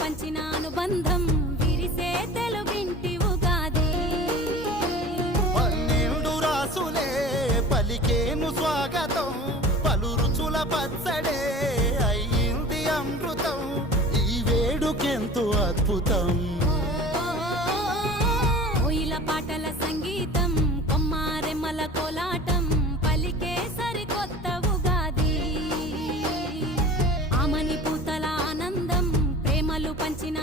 పంచిన అనుబంధం విరిసే తెలుగింటి ఉగాది. 12 రాసులే పలికేను స్వాగతం, పలు రుచుల పచ్చడే అయ్యింది అమృతం. ఈ వేడుకెంతో అద్భుతం. కోయిల పాటల సంగీతం, కొమ్మారెమ్మల కోలాటం పలికే సరికొత్త ఉగాది. ఆమని పూతల ఆనందం, ప్రేమలు పంచిన